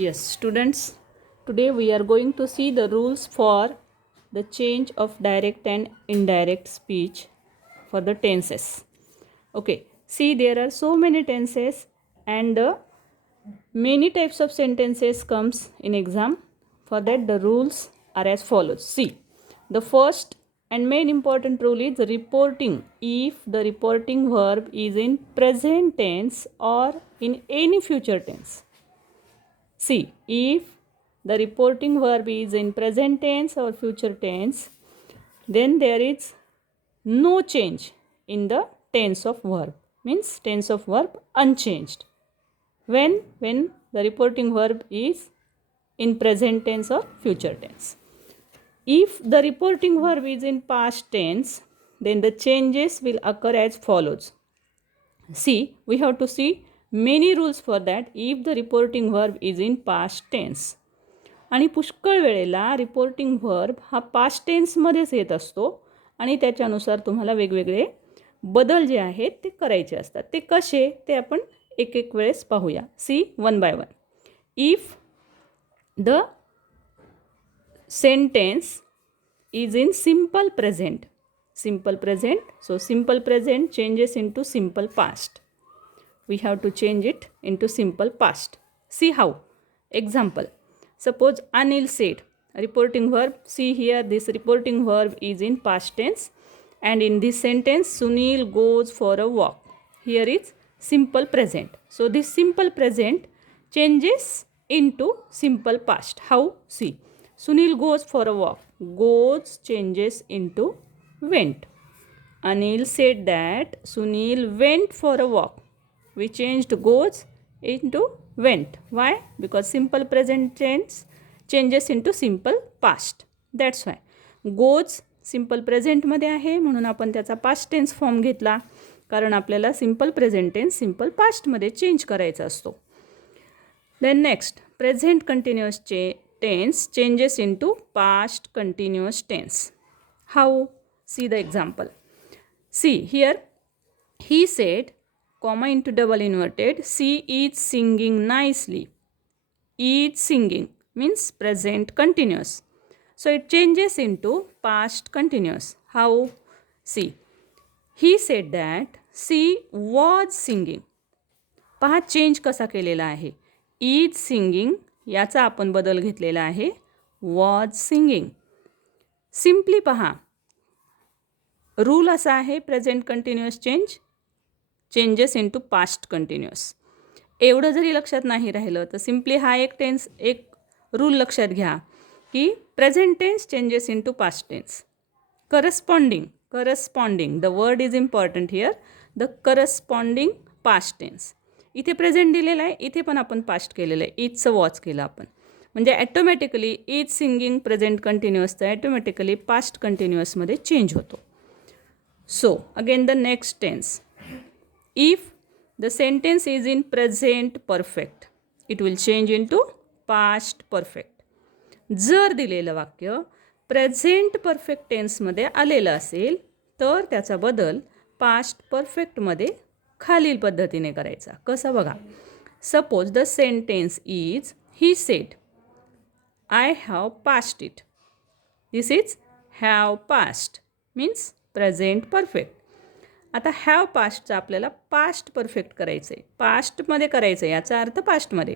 Yes, students, today we are going to see the rules for the change of direct and indirect speech for the tenses. Okay, see, there are so many tenses and many types of sentences comes in exam. For that, the rules are as follows. See, the first and main important rule is reporting. If the reporting verb is in present tense or in any future tense. See, if the reporting verb is in present tense or future tense, then there is no change in the tense of verb. Means tense of verb unchanged. When the reporting verb is in present tense or future tense. If the reporting verb is in past tense, then the changes will occur as follows. See, we have to see many rules for that if the reporting verb is in past tense. आणि पुष्कळ वेळेला reporting verb हा past टेन्समध्येच येत असतो आणि त्याच्यानुसार तुम्हाला वेगवेगळे बदल जे आहेत ते करायचे असतात. ते कसे ते आपण एक एक वेळेस पाहूया. See one by one. If the sentence is in simple present. Simple present. So simple present changes in to simple past. We have to change it into simple past. See how. Example. Suppose Anil said. Reporting verb. See here, this reporting verb is in past tense. And in this sentence, Sunil goes for a walk. Here is simple present. So this simple present changes into simple past. How? See. Sunil goes for a walk. Goes changes into went. Anil said that Sunil went for a walk. We changed goes into went. Why? Because simple present tense changes into simple past. That's why. Goes simple present मध्ये आहे म्हणून आपण त्याचा past tense form घेतला कारण आपल्याला simple present tense simple past मध्ये change करायचा असतो. Then next, present continuous tense changes into past continuous tense. How? See the example. See here, he said, comma into double inverted, she is singing nicely. Is singing means present continuous. So it changes into past continuous. How? See, he said that she was singing. पहा change कसा केलेला आहे. Is singing याचा आपण बदल घेतलेला आहे was singing. Simply पहा रूल असा आहे present continuous changes into past continuous. एवढं जरी लक्षात नाही राहिलं तर सिम्पली हा एक रूल लक्षात घ्या की present tense changes into past tense. Corresponding the word is important here. The corresponding past tense. इथे प्रेझेंट दिलेलं आहे, इथे पण आपण पास्ट केलेलं आहे. इजचं वॉच केलं आपण म्हणजे ॲटोमॅटिकली इज सिंगिंग प्रेझेंट कंटिन्युअसचं ॲटोमॅटिकली पास्ट कंटिन्युअसमध्ये चेंज होतो. So again the next tense. If the sentence is in present perfect, it will change into past perfect. जर दिलेलं वाक्य प्रेझेंट परफेक्ट टेन्समध्ये आलेलं असेल तर त्याचा बदल पास्ट परफेक्टमध्ये खालील पद्धतीने करायचा. कसं बघा. Suppose the sentence is he said I have past it. This is have past means present perfect. आता हॅव पास्टचं आपल्याला पास्ट परफेक्ट करायचं आहे. पास्टमध्ये करायचं आहे याचा अर्थ पास्टमध्ये.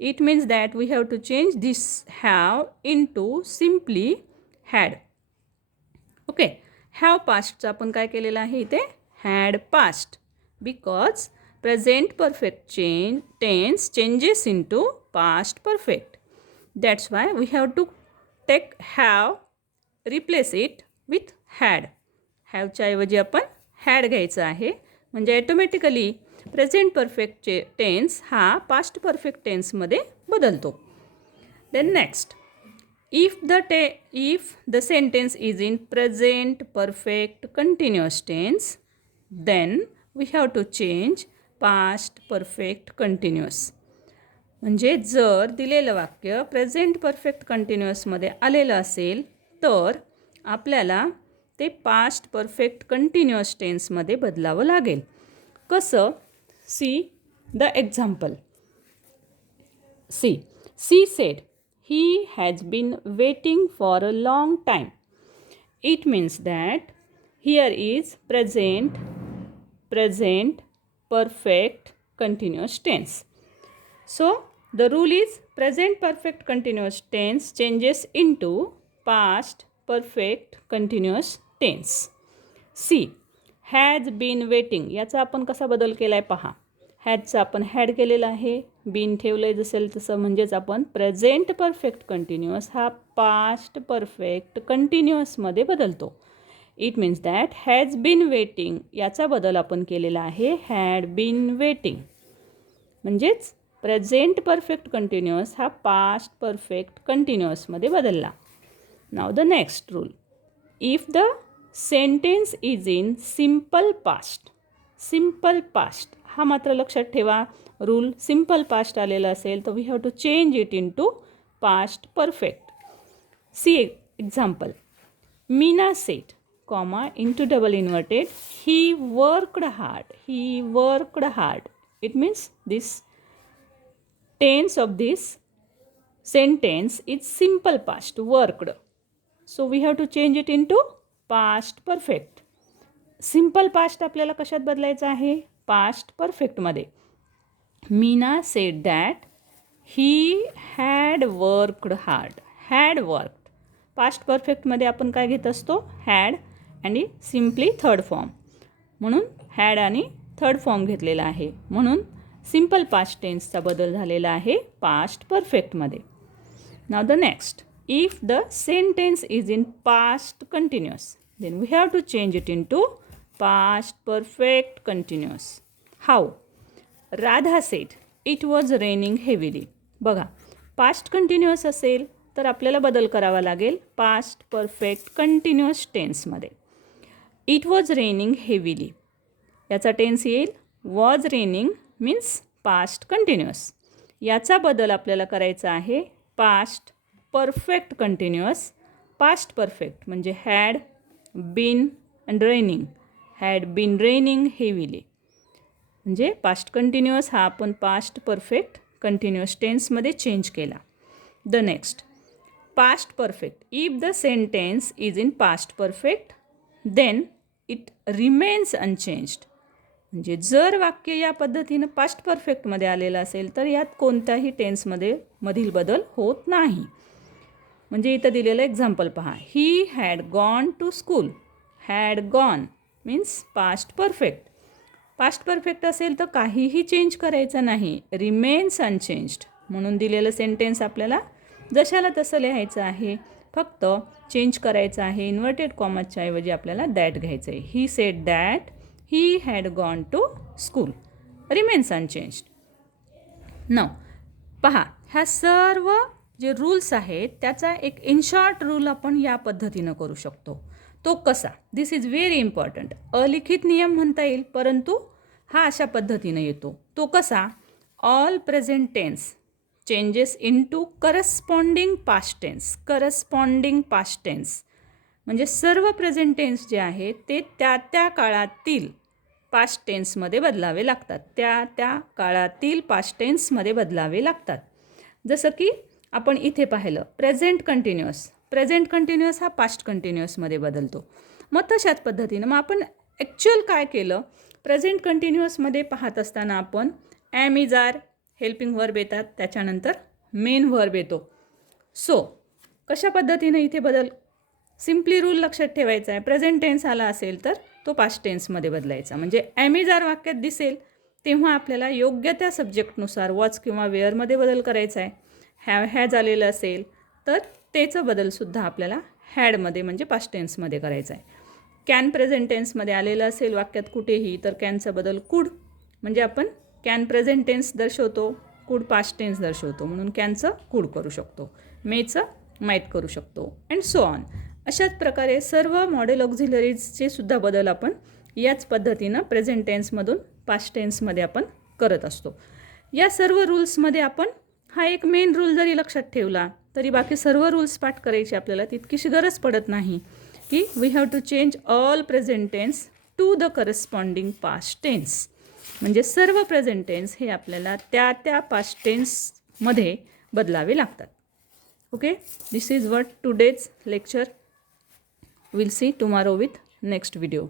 It means that we have to change this have into simply had. Okay. Have पास्टचं आपण काय केलेलं आहे इथे had past. Because present perfect tense changes in to past perfect. That's why we have to take have replace it with had. हॅवच्या ऐवजी आपण had घ्यायचं आहे म्हणजे ॲटोमॅटिकली प्रेझेंट परफेक्ट टेन्स हा पास्ट परफेक्ट टेन्समध्ये बदलतो. Then next. If the sentence is in present perfect continuous tense then we have to change past perfect continuous. म्हणजे जर दिलेलं वाक्य प्रेझेंट परफेक्ट कंटिन्युअसमध्ये आलेलं असेल तर आपल्याला ते पास्ट परफेक्ट कंटिन्युअस टेन्समध्ये बदलावं लागेल. कसं? See the example. See she said he has been waiting for a long time. It means that here is present perfect continuous tense. So the rule is present perfect continuous tense changes into past perfect continuous tense. C has been waiting याचा आपण कसा बदल केला आहे पहा. हॅजचा आपण had केलेला आहे, बीन ठेवलं आहे जसेल तसं, म्हणजेच आपण प्रेझेंट परफेक्ट कंटिन्युअस हा पास्ट परफेक्ट कंटिन्युअसमध्ये बदलतो. It means that has been waiting याचा बदल आपण केलेला आहे हॅड बीन वेटिंग, म्हणजेच प्रेझेंट परफेक्ट कंटिन्युअस हा पास्ट परफेक्ट कंटिन्युअसमध्ये बदलला. Now the next rule. If the sentence is in simple past, simple past हा मात्र लक्षात ठेवा. रूल सिम्पल पास्ट आलेला असेल तर we have to change it into past perfect. See example. Meena said comma into double inverted he worked hard, he worked hard. It means this tense of this sentence is simple past worked. So we have to change it into past perfect. Simple past आपल्याला कशात बदलायचं आहे? Past परफेक्टमध्ये. Meena said that he had worked hard, had worked. Past परफेक्टमध्ये आपण काय घेत असतो? हॅड आणि सिम्पली थर्ड फॉर्म, म्हणून हॅड आणि थर्ड फॉर्म घेतलेला आहे, म्हणून सिम्पल पास्ट टेन्सचा बदल झालेला आहे पास्ट परफेक्टमध्ये. Now the next. If the sentence is in past continuous then we have to change it into past perfect continuous. How? Radha said it was raining heavily. बघा, past continuous असेल तर आपल्याला बदल करावा लागेल पास्ट परफेक्ट कंटिन्युअस टेन्समध्ये. It was raining heavily याचा tense येईल was raining means past continuous. याचा बदल आपल्याला करायचा आहे past perfect continuous. Past perfect म्हणजे had been and raining, had been raining heavily. म्हणजे पास्ट कंटिन्युअस हा आपण पास्ट परफेक्ट कंटिन्युअस टेन्समध्ये चेंज केला. The next. Past perfect. If the sentence is in past perfect then it remains unchanged. म्हणजे जर वाक्य या पद्धतीनं पास्ट परफेक्टमध्ये आलेलं असेल तर यात कोणत्याही टेन्समध्ये मधील बदल होत नाही. म्हणजे इथं दिलेलं एक्झाम्पल पहा. He had gone to school. Had gone means past perfect. Past perfect असेल तर काहीही चेंज करायचं नाही, रिमेन्स अनचेंज्ड. म्हणून दिलेलं सेंटेन्स आपल्याला जशाला तसं लिहायचं आहे, फक्त चेंज करायचं आहे. इन्व्हर्टेड कॉमाच्या ऐवजी आपल्याला दॅट घ्यायचं आहे. He said that he had gone to school, remains unchanged. Now पहा, ह्या सर्व जे रूल्स आहेत त्याचा एक इन शॉर्ट रूल आपण या पद्धतीनं करू शकतो. तो कसा? दिस इज व्हेरी इम्पॉर्टंट. अलिखित नियम म्हणता येईल, परंतु हा अशा पद्धतीनं येतो. तो कसा? All present tense changes in to corresponding past tense. Corresponding past tense म्हणजे सर्व प्रेझेंट टेन्स जे आहेत ते त्या त्या काळातील पास्ट टेन्समध्ये बदलावे लागतात. त्या त्या काळातील पास्ट टेन्समध्ये बदलावे लागतात. जसं की आपण इथे पाहिलं प्रेझेंट कंटिन्युअस. प्रेझेंट कंटिन्युअस हा पास्ट कंटिन्युअसमध्ये बदलतो. मग तशाच पद्धतीनं मग आपण ॲक्च्युअल काय केलं? प्रेझेंट कंटिन्युअसमध्ये पाहत असताना आपण am is are helping verb येतात, त्याच्यानंतर मेन व्हर्ब येतो. सो कशा पद्धतीनं इथे बदल? सिम्पली रूल लक्षात ठेवायचा आहे. प्रेझेंट टेन्स आला असेल तर तो पास्ट टेन्समध्ये बदलायचा. म्हणजे ॲम इज आर वाक्यात दिसेल तेव्हा आपल्याला योग्य त्या सब्जेक्टनुसार वॉच किंवा वेअरमध्ये बदल करायचा आहे. हॅज आलेलं असेल तर त्याचं बदलसुद्धा आपल्याला हॅडमध्ये म्हणजे पास्ट टेन्समध्ये करायचं आहे. कॅन प्रेझेंट टेन्समध्ये आलेलं असेल वाक्यात कुठेही तर कॅनचा बदल कुड, म्हणजे आपण कॅन प्रेझेंट टेन्स दर्शवतो, कुड पास्ट टेन्स दर्शवतो, म्हणून कॅनचं कुड करू शकतो, मेचं माईट करू शकतो, अँड सो ऑन. अशाच प्रकारे सर्व मॉडेल ऑक्झिलरीजचे सुद्धा बदल आपण याच पद्धतीनं प्रेझेंट टेन्समधून पास्ट टेन्समध्ये आपण करत असतो. या सर्व रूल्समध्ये आपण हा एक मेन रूल जरी लक्षात ठेवला तरी बाकी सर्व रूल्स पाठ करायची आपल्याला तितकीशी गरज पडत नाही, की we have to change all present tense to the corresponding past tense. म्हणजे सर्व प्रेझेंट टेन्स हे आपल्याला त्या त्या पास्ट टेन्समध्ये बदलावे लागतात. Okay, this is what today's lecture. Will see tomorrow with next video.